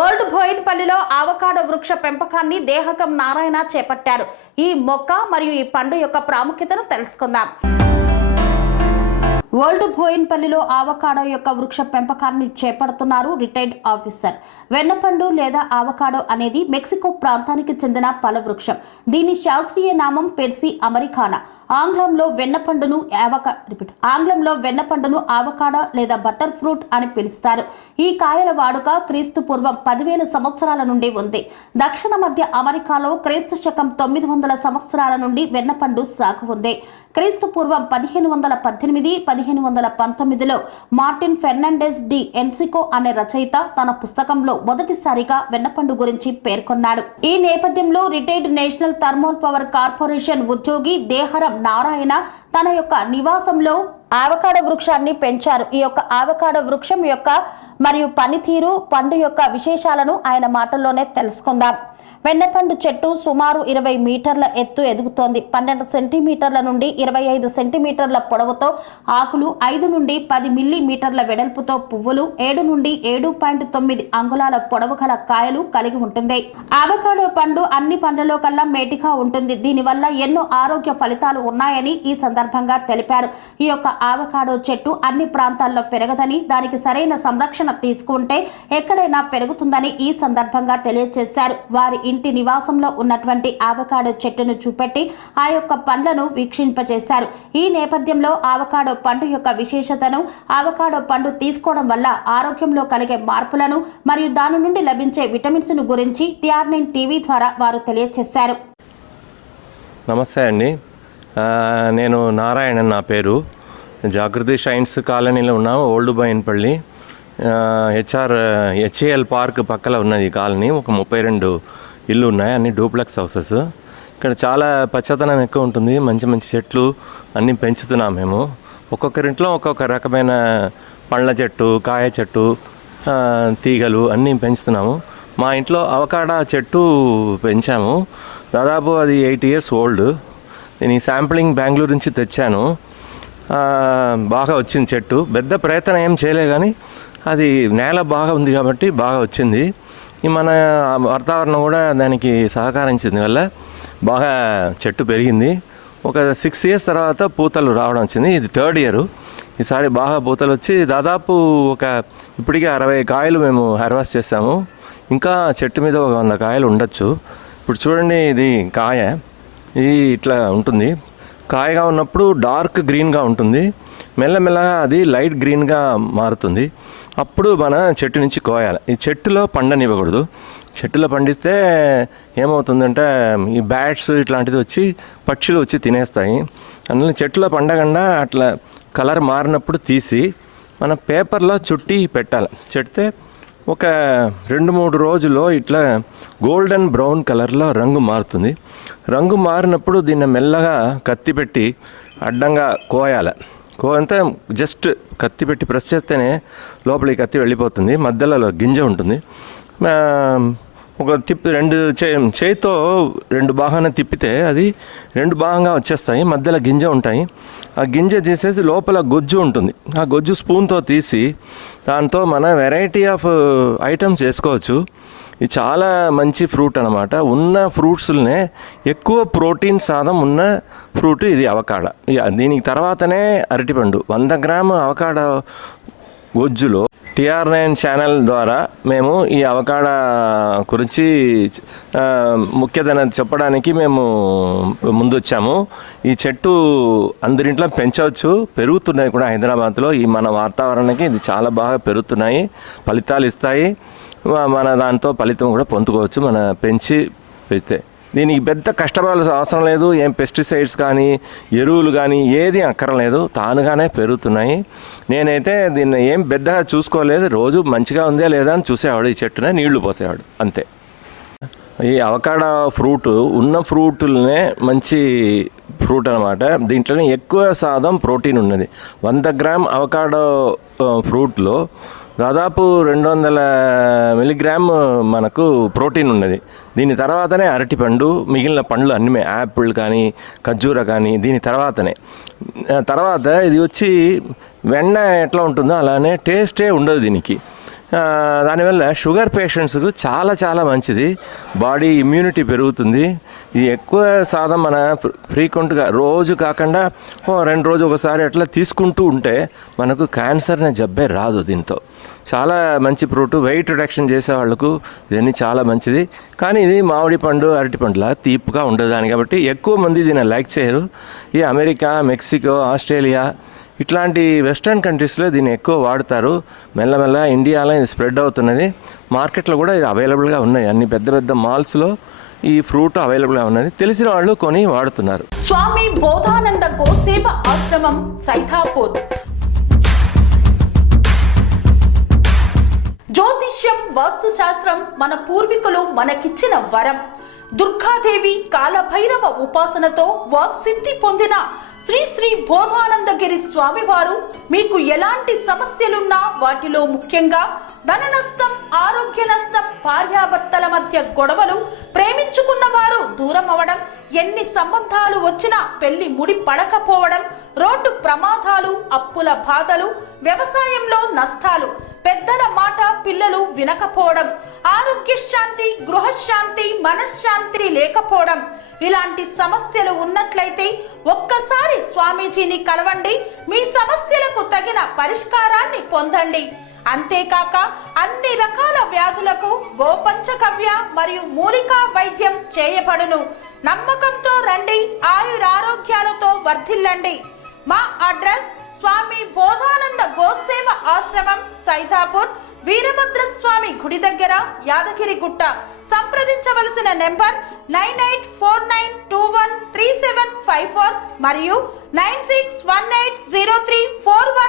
Old బోయిన్పల్లిలో avocado వృక్ష పెంపకాన్ని దేహకం నారాయణ చేపట్టారు. ఈ మొక్క మరియు ఈ పండు యొక్క ప్రాముఖ్యతను తెలుసుకుందాం. ఓల్డ్ బోయిన్పల్లిలో ఆవకాడో యొక్క వృక్ష పెంపకాన్ని చేపడుతున్నారు రిటైర్డ్ ఆఫీసర్. వెన్నపండు లేదా ఆవకాడో అనేది మెక్సికో ప్రాంతానికి చెందిన పల వృక్షం. దీని శాస్త్రీయ నామం పెర్సీ అమెరికానా. ఆంగ్లంలో వెన్నపండును ఆవకాడో లేదా బటర్ ఫ్రూట్ అని పిలుస్తారు. ఈ కాయల వాడుక క్రీస్తు పూర్వం 10,000 సంవత్సరాల నుండి ఉంది. దక్షిణ మధ్య అమెరికాలో క్రీస్తు శకం 900 సంవత్సరాల నుండి వెన్నపండు సాగు ఉంది. క్రీస్తు పూర్వం 1518, 1519లో మార్టిన్ ఫెర్నాండెస్ డి ఎన్సికో అనే రచయిత తన పుస్తకంలో మొదటిసారిగా వెన్నపండు గురించి పేర్కొన్నాడు. ఈ నేపథ్యంలో retired national thermal power corporation ఉద్యోగి దేహరం నారాయణ తన యొక్క నివాసంలో ఆవకాడో వృక్షాన్ని పెంచారు. ఈ యొక్క ఆవకాడో వృక్షం యొక్క మరియు పనితీరు, పండు యొక్క విశేషాలను ఆయన మాటల్లోనే తెలుసుకుందాం. వెన్నపండు చెట్టు సుమారు 20 మీటర్ల ఎత్తు ఎదుగుతోంది. 12 సెంటీమీటర్ల నుండి 25 సెంటీమీటర్ల పొడవుతో ఆకులు, 5 నుండి 10 మిల్లీమీటర్ల వెడల్పుతో పువ్వులు, 7 నుండి 7.9 అంగుళాల పొడవు గల కాయలు కలిగి ఉంటుంది. ఆవకాడో పండు అన్ని పండ్లలో కల్లా మేటిగా ఉంటుంది. దీనివల్ల ఎన్నో ఆరోగ్య ఫలితాలు ఉన్నాయని ఈ సందర్భంగా తెలిపారు. ఈ యొక్క ఆవకాడో చెట్టు అన్ని ప్రాంతాల్లో పెరగదని, దానికి సరైన సంరక్షణ తీసుకుంటే ఎక్కడైనా పెరుగుతుందని ఈ సందర్భంగా తెలియజేశారు. వారి ఇంటి నివాసంలో ఉన్నటువంటి ఆవకాడో చెట్టును చూపెట్టి ఆ యొక్క పండ్లను వీక్షింపజేశారు. ఈ నేపథ్యంలో ఆవకాడో పండు యొక్క విశేషతను, ఆవకాడో పండు తీసుకోవడం వల్ల ఆరోగ్యంలో కలిగే మార్పులను మరియు దాని నుండి లభించే విటమిన్స్ ను గురించి TR9 టీవీ ద్వారా వారు తెలియజేశారు. నమస్తే అండి, నేను నారాయణ నా పేరు. జాగృతి సైన్స్ కాలనీలో ఉన్నాము, ఓల్డ్ బోయిన్పల్లి. HAL పార్క్ పక్కన ఉన్నది ఈ కాలనీ. ఒక 32 ఇల్లు ఉన్నాయి, అన్ని డూప్లెక్స్ హౌసెస్. ఇక్కడ చాలా పచ్చదనం ఎక్కువ ఉంటుంది, మంచి మంచి చెట్లు అన్నీ పెంచుతున్నాం మేము. ఒక్కొక్కరింట్లో ఒక్కొక్క రకమైన పండ్ల చెట్టు, కాయ చెట్టు, తీగలు అన్నీ పెంచుతున్నాము. మా ఇంట్లో అవకాడో చెట్టు పెంచాము. దాదాపు అది 8 years ఓల్డ్. నేను ఈ శాంప్లింగ్ బెంగళూరు నుంచి తెచ్చాను. బాగా వచ్చింది చెట్టు. పెద్ద ప్రయత్నం ఏం చేయలే, కానీ అది నేల బాగా ఉంది కాబట్టి బాగా వచ్చింది. ఈ మన వాతావరణం కూడా దానికి సహకరించింది వల్ల బాగా చెట్టు పెరిగింది. ఒక 6 years తర్వాత పూతలు రావడం వచ్చింది. ఇది 3rd year. ఈసారి బాగా పూతలు వచ్చి దాదాపు ఇప్పటికే 60 కాయలు మేము హార్వెస్ట్ చేసాము. ఇంకా చెట్టు మీద 100 కాయలు ఉండొచ్చు. ఇప్పుడు చూడండి, ఇది కాయ ఇది ఇట్లా ఉంటుంది. కాయగా ఉన్నప్పుడు డార్క్ గ్రీన్గా ఉంటుంది, మెల్లమెల్లగా అది లైట్ గ్రీన్గా మారుతుంది. అప్పుడు మన చెట్టు నుంచి కోయాలి. ఈ చెట్టులో పండనివ్వకూడదు. చెట్టులో పండిస్తే ఏమవుతుందంటే ఈ బ్యాట్స్ ఇట్లాంటిది వచ్చి పక్షులు వచ్చి తినేస్తాయి. అందులో చెట్టులో పండకుండా అట్లా కలర్ మారినప్పుడు తీసి మన పేపర్లో చుట్టి పెట్టాలి. చెడితే ఒక 2-3 రోజుల్లో ఇట్లా గోల్డెన్ బ్రౌన్ కలర్లో రంగు మారుతుంది. రంగు మారినప్పుడు దీన్ని మెల్లగా కత్తి పెట్టి అడ్డంగా కోయాలి. అంతా జస్ట్ కత్తి పెట్టి ప్రెస్ చేస్తేనే లోపలికి కత్తి వెళ్ళిపోతుంది. మధ్యలో గింజ ఉంటుంది. ఒక చేతితో 2 భాగాన్ని తిప్పితే అది 2 భాగంగా వచ్చేస్తాయి. మధ్యలో గింజ ఉంటాయి. ఆ గింజ తీసేసి లోపల గొజ్జు ఉంటుంది. ఆ గొజ్జు స్పూన్తో తీసి దాంతో మన వెరైటీ ఆఫ్ ఐటమ్స్ చేసుకోవచ్చు. ఇది చాలా మంచి ఫ్రూట్ అన్నమాట. ఉన్న ఫ్రూట్స్లోనే ఎక్కువ ప్రోటీన్ శాతం ఉన్న ఫ్రూట్ ఇది అవకాడో. దీనికి తర్వాతనే అరటిపండు. 100 గ్రాము అవకాడో గొజ్జులో TR9 ఛానల్ ద్వారా మేము ఈ అవకాడో గురించి ముఖ్యతను చెప్పడానికి మేము ముందొచ్చాము. ఈ చెట్టు అందరింట్లో పెంచవచ్చు, పెరుగుతున్నాయి కూడా హైదరాబాద్లో. ఈ మన వాతావరణానికి ఇది చాలా బాగా పెరుగుతున్నాయి, ఫలితాలు ఇస్తాయి. మన దాంతో ఫలితం కూడా పొందుకోవచ్చు మన పెంచి పెడితే. దీనికి పెద్ద కష్టపడాల్సిన అవసరం లేదు. ఏం పెస్టిసైడ్స్ కానీ ఎరువులు కానీ ఏది అక్కర్లేదు, తానుగానే పెరుగుతున్నాయి. నేనైతే దీన్ని ఏం పెద్దగా చూసుకోలేదు. రోజు మంచిగా ఉందా లేదా అని చూసేవాడు. ఈ చెట్టునే నీళ్లు పోసేవాడు, అంతే. ఈ అవకాడో ఫ్రూట్ ఉన్న ఫ్రూట్లనే మంచి ఫ్రూట్ అనమాట. దీంట్లోనే ఎక్కువ శాతం ప్రోటీన్ ఉన్నది. 100 గ్రామ్ అవకాడో ఫ్రూట్లో దాదాపు 200 మిల్లీగ్రామ్ మనకు ప్రోటీన్ ఉన్నది. దీని తర్వాతనే అరటిపండు, మిగిలిన పండ్లు అన్నీ, యాపిల్ కానీ ఖర్జూర కానీ దీని తర్వాత ఇది వచ్చి వెన్న ఎట్లా ఉంటుందో అలానే టేస్టే ఉండదు దీనికి. దానివల్ల షుగర్ పేషెంట్స్కు చాలా చాలా మంచిది. బాడీ ఇమ్యూనిటీ పెరుగుతుంది. ఇది ఎక్కువ శాతం మన ఫ్రీక్వెంట్గా రోజు కాకుండా 2 రోజు ఒకసారి అట్లా తీసుకుంటూ ఉంటే మనకు క్యాన్సర్ అనే జబ్బే రాదు. దీంతో చాలా మంచి ఫ్రూట్. వెయిట్ రిడక్షన్ చేసే వాళ్ళకు ఇవన్నీ చాలా మంచిది. కానీ ఇది మామిడి పండు, అరటి పండులా తీపిగా ఉండదు దాని, కాబట్టి ఎక్కువ మంది దీన్ని లైక్ చేయరు. ఈ అమెరికా, మెక్సికో, ఆస్ట్రేలియా ఇట్లాంటి వెస్ట్రన్ కంట్రీస్లో దీన్ని ఎక్కువ వాడతారు. మెల్లమెల్ల ఇండియాలో ఇది స్ప్రెడ్ అవుతున్నది. మార్కెట్లో కూడా ఇది అవైలబుల్గా ఉన్నాయి. అన్ని పెద్ద పెద్ద మాల్స్లో ఈ ఫ్రూట్ అవైలబుల్గా ఉన్నది. తెలిసిన వాళ్ళు కొని వాడుతున్నారు. స్వామి బోధానంద గోసేవ ఆశ్రమం, సైథాపూర్. జ్యోతిష్యం, వాస్తుశాస్త్రం మన పూర్వీకులు మనకిచ్చిన వరం. దుర్గాదేవి, కాలభైరవ ఉపాసనతో వాక్సిద్ధి పొందిన శ్రీ శ్రీ బోధానందగిరి స్వామివారు మీకు ఎలాంటి సమస్యలున్నా, వాటిలో ముఖ్యంగా ధన నష్టం, ఆరోగ్య నష్టం, భార్యాభర్తల మధ్య గొడవలు, ప్రేమించుకున్న వారు దూరం అవడం, ఎన్ని సంబంధాలు వచ్చినా పెళ్లి ముడి పడకపోవడం, రోడ్డు ప్రమాదాలు, అప్పుల బాధలు, వ్యవసాయంలో నష్టాలు, పెద్దల మాట పిల్లలు వినకపోవడం, ఆరోగ్య శాంతి, గృహశాంతి, మనశ్శాంతి లేకపోవడం, ఇలాంటి సమస్యలు ఉన్నట్లయితే ఒక్కసారి స్వామీజీని కలవండి. మీ సమస్యలకు తగిన పరిష్కారాన్ని పొందండి. అంతేకాక అన్ని రకాల వ్యాధులకు గోపంచగవ్య మరియు మూలికా వైద్యం చేయబడును. నమ్మకంతో రండి, ఆయురారోగ్యాలతో వర్ధిల్లండి. మా అడ్రస్ స్వామి బోధానంద గోసేవ ఆశ్రమం, సైథాపూర్, వీరభద్రస్వామి గుడి దగ్గర, యాదగిరిగుట్ట. సంప్రదించవలసిన నెంబర్ 9849213754 మరియు 96180341